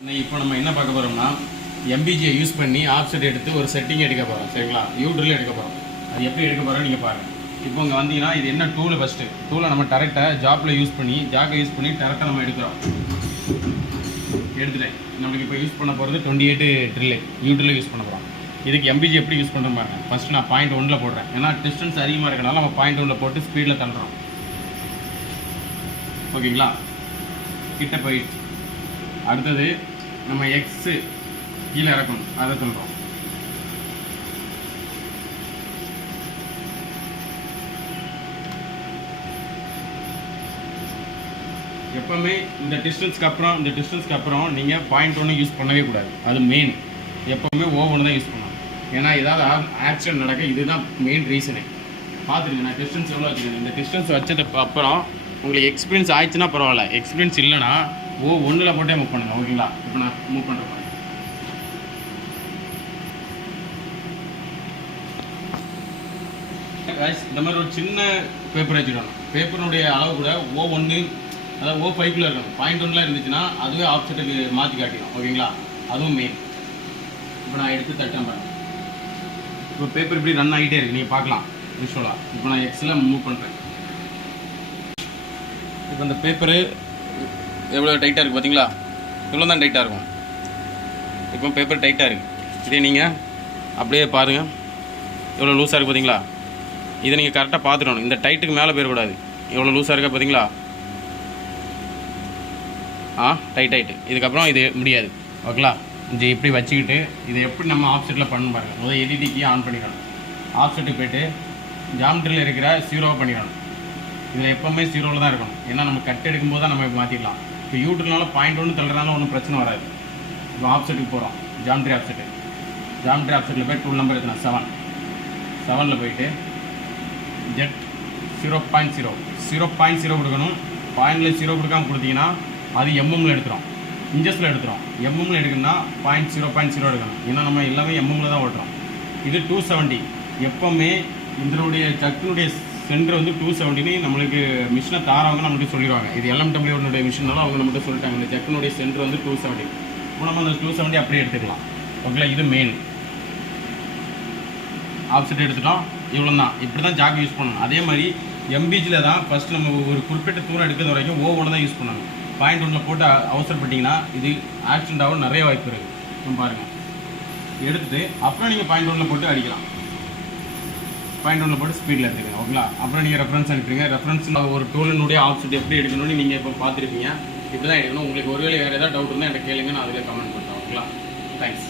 இப்போ நம்ம என்ன பார்க்க போகிறோம்னா எம்பிஜியை யூஸ் பண்ணி ஆப்செட் எடுத்து ஒரு செட்டிங் எடுக்க போகிறோம். சரிங்களா, யூட்ரில் எடுக்க போகிறோம். அது எப்படி எடுக்க போகிறோம் நீங்கள் பாருங்கள். இப்போ இங்கே வந்தீங்கன்னா இது என்ன டூலு, ஃபஸ்ட்டு டூலை நம்ம டரெக்டை ஜாப்பில் யூஸ் பண்ணி டரெக்டாக நம்ம எடுக்கிறோம். எடுத்துட்டேன். நம்மளுக்கு இப்போ யூஸ் பண்ண போகிறது 28 ட்ரில்லு யூட்ரில் யூஸ் பண்ண போகிறோம். இதுக்கு எம்பிஜி எப்படி யூஸ் பண்ணுறோம் பாருங்கள். ஃபஸ்ட்டு நான் 0.1 போடுறேன். ஏன்னா டிஸ்டன்ஸ் அதிகமாக இருக்கனால நம்ம 0.1 போட்டு ஸ்பீடில் தள்ளுறோம். ஓகேங்களா, கிட்ட போயிடுச்சு. அடுத்தது நம்ம எக்ஸு கீழே இறக்கணும், அதை சொல்கிறோம். எப்போவுமே இந்த டிஸ்டன்ஸ்க்கு அப்புறம் நீங்கள் 0.1 யூஸ் பண்ணவே கூடாது. அது மெயின். எப்போவுமே O1 தான் யூஸ் பண்ணணும். ஏன்னா ஏதாவது ஆக்சிடென்ட் நடக்க இதுதான் மெயின் ரீசனே. பார்த்துருங்க, நான் டிஸ்டன்ஸ் எவ்வளோ வச்சுருக்கேன். இந்த டிஸ்டன்ஸ் வச்சதுக்கு அப்புறம் உங்களுக்கு எக்ஸ்பீரியன்ஸ் ஆயிடுச்சுன்னா பரவாயில்ல. எக்ஸ்பீரியன்ஸ் இல்லைன்னா O1 போட்டே மூவ் பண்ணுங்க. ஓகேங்களா, இப்போ நான் மூவ் பண்ணுறேன். இந்த மாதிரி ஒரு சின்ன பேப்பர் வச்சுக்கணும். பேப்பருடைய அளவு கூட O1 அதாவது O5 இருக்கணும். 0.1 இருந்துச்சுன்னா அதுவே ஆப்செட்டுக்கு மாற்றி காட்டிடும். ஓகேங்களா, அதுவும் மெயின். இப்போ நான் எடுத்து தட்டேன் பாருங்க. இப்போ பேப்பர் இப்படி ரன் ஆகிட்டே இருக்குது, நீங்கள் பார்க்கலாம் விஷுவலாக. இப்போ நான் எக்ஸில் மூவ் பண்ணுறேன். இப்போ இந்த பேப்பரு எவ்வளோ டைட்டாக இருக்குது பார்த்தீங்களா? இவ்வளோ தான் டைட்டாக இருக்கும். இப்போ பேப்பர் டைட்டாக இருக்குது. இதே நீங்கள் அப்படியே பாருங்கள், எவ்வளோ லூஸாக இருக்குது பார்த்தீங்களா? இதை நீங்கள் கரெக்டாக பார்த்துடணும். இந்த டைட்டுக்கு மேலே போயிடக்கூடாது. எவ்வளோ லூஸாக இருக்கா பார்த்தீங்களா? டைட்டு. இதுக்கப்புறம் இது முடியாது. ஓகேங்களா, இது இப்படி வச்சுக்கிட்டு இதை எப்படி நம்ம ஆப்செட்டில் பண்ணணும் பாருங்கள். முதல் எடிடிக்கு ஆன் பண்ணிடணும். ஆப்செட்டுக்கு போய்ட்டு ஜாமெட்ரியில் இருக்கிற 0 பண்ணிடணும். இதில் எப்போவுமே 0 தான் இருக்கணும். ஏன்னா நம்ம கட் எடுக்கும்போது தான் நம்ம மாற்றிடலாம். இப்போ யூட்ரில்னால 0.1 தள்ளுறதுனால ஒன்றும் பிரச்சனை வராது. இப்போ ஆப்செட்டுக்கு போகிறோம். ஜாமெட்ரி ஆப்செட்டில் போய் டூல் நம்பர் எத்தனை 7 போயிட்டு ஜெட் 0.0 கொடுக்கணும். 0.0 கொடுக்காமல் கொடுத்தீங்கன்னா அது எம்எம்மில் எடுத்துரும், இன்ச்சஸில் எடுத்துரும். எம்எம்மில் எடுக்கணும்னா 0.0 எடுக்கணும். ஏன்னா நம்ம எல்லாமே எம்எம்மில் தான் ஓட்டுறோம். இது 270. எப்போவுமே இதனுடைய சக்கினுடைய சென்டர் வந்து 270 நம்மளுக்கு மிஷினை தாரவங்க நம்மளுக்கு சொல்லிடுவாங்க. இது LMW மிஷினாலும் அவங்க நம்மகிட்ட சொல்லிட்டாங்க. இந்த ஜக்கினுடைய சென்டர் வந்து 270. இப்போ நம்ம அந்த 270 அப்படியே எடுத்துக்கலாம். ஓகேங்களா, இது மெயின். ஆப்செட் எடுத்துட்டோம். இவ்வளோ தான். இப்படி தான் ஜாக் யூஸ் பண்ணணும். அதே மாதிரி எம்பிஜியில் தான் ஃபஸ்ட்டு நம்ம ஒரு குறிப்பிட்ட தூரம் எடுக்கிறது வரைக்கும் O1 தான் யூஸ் பண்ணணும். 0.1 போட்டு அவசரப்பட்டிங்கன்னா இது ஆக்சிடென்ட் ஆகும் நிறைய வாய்ப்பு இருக்குது. பாருங்கள், எடுத்துட்டு அப்புறம் நீங்கள் 0.1 போட்டு அடிக்கலாம். 0.1 போட்டு ஸ்பீடில் எடுத்துக்கணும். ஓகேங்களா, அப்புறம் நீங்கள் ரெஃபரன்ஸ் அனுப்பிடுங்க. ரெஃபரன்ஸ் ஒரு டூலினுடைய ஆப்செட் எப்படி எடுக்கணும்னு நீங்கள் இப்போ பார்த்துருப்பீங்க. இப்படி தான் எடுக்கணும். உங்களுக்கு ஒருவேளை வேறு ஏதாவது டவுட் இருந்தால் எனக்கு கேளுங்க, நான் அதில் கமெண்ட் பண்ணுறேன். ஓகேங்களா, தேங்க்ஸ்.